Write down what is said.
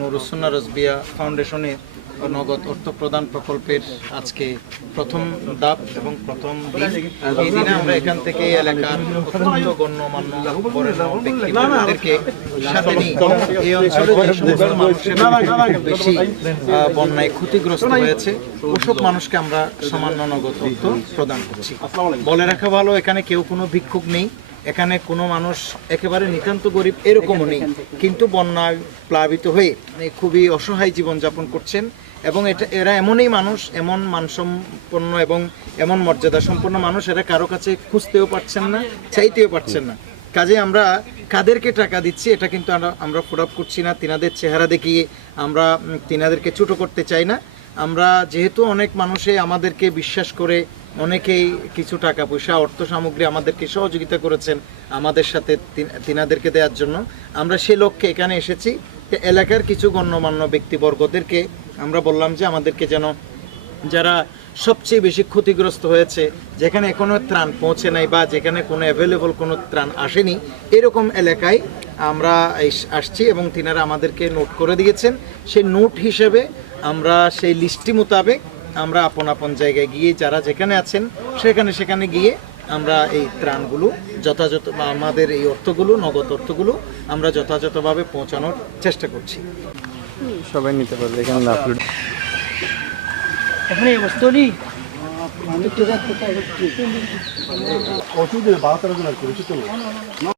নুরুসুন্নাহ রাজবিয়া ফাউন্ডেশনের নগদ অর্থ প্রদান প্রকল্পের আজকে প্রথম ধাপ এবং প্রথম দিন। এই দিনে আমরা এখান থেকে এলাকার অত্যন্ত গণ্যমান্য ব্যক্তিদেরকে সাথে নিয়ে এই অঞ্চলে যে সমস্ত মানুষের বেশি বন্যায় ক্ষতিগ্রস্ত হয়েছে ওসব মানুষকে আমরা সামান্য নগদ অর্থ প্রদান করছি। বলে রাখা ভালো, এখানে কেউ কোনো ভিক্ষুক নেই, এখানে কোনো মানুষ একেবারে নিতান্ত গরিব এরকমও নেই, কিন্তু বন্যায় প্লাবিত হয়ে খুবই অসহায় জীবনযাপন করছেন। এবং এরা এমনই মানুষ, এমন মানসম্পন্ন এবং এমন মর্যাদা সম্পন্ন মানুষ, এরা কারো কাছে খুঁজতেও পারছেন না, চাইতেও পারছেন না। কাজে আমরা কাদেরকে টাকা দিচ্ছি এটা কিন্তু আমরা ফোরাপ করছি না, তিনাদের চেহারা দেখিয়ে আমরা তিনাদেরকে ছোটো করতে চাই না। আমরা যেহেতু অনেক মানুষে আমাদেরকে বিশ্বাস করে অনেকেই কিছু টাকা পয়সা অর্থ সামগ্রী আমাদেরকে সহযোগিতা করেছেন আমাদের সাথে তিনাদেরকে দেওয়ার জন্য, আমরা সে লক্ষ্যে এখানে এসেছি। এলাকার কিছু গণ্যমান্য ব্যক্তিবর্গদেরকে আমরা বললাম যে আমাদেরকে যেন যারা সবচেয়ে বেশি ক্ষতিগ্রস্ত হয়েছে, যেখানে এখনো ত্রাণ পৌঁছে নাই বা যেখানে কোনো অ্যাভেলেবল কোনো ত্রাণ আসেনি, এরকম এলাকায় আমরা আসছি এবং তিনারা আমাদেরকে নোট করে দিয়েছেন। সেই নোট হিসেবে আমরা সেই লিস্টটি মোতাবেক আমরা আপন আপন জায়গায় গিয়ে যারা যেখানে আছেন সেখানে গিয়ে আমরা এই ত্রাণগুলো যথাযথ আমাদের এই অর্থগুলো নগদ অর্থগুলো আমরা যথাযথভাবে পৌঁছানোর চেষ্টা করছি। সবাই নিতে পারবে এখানে না আপলোড এখানে অবস্থি ওষুধের 72 জন করেছি তো না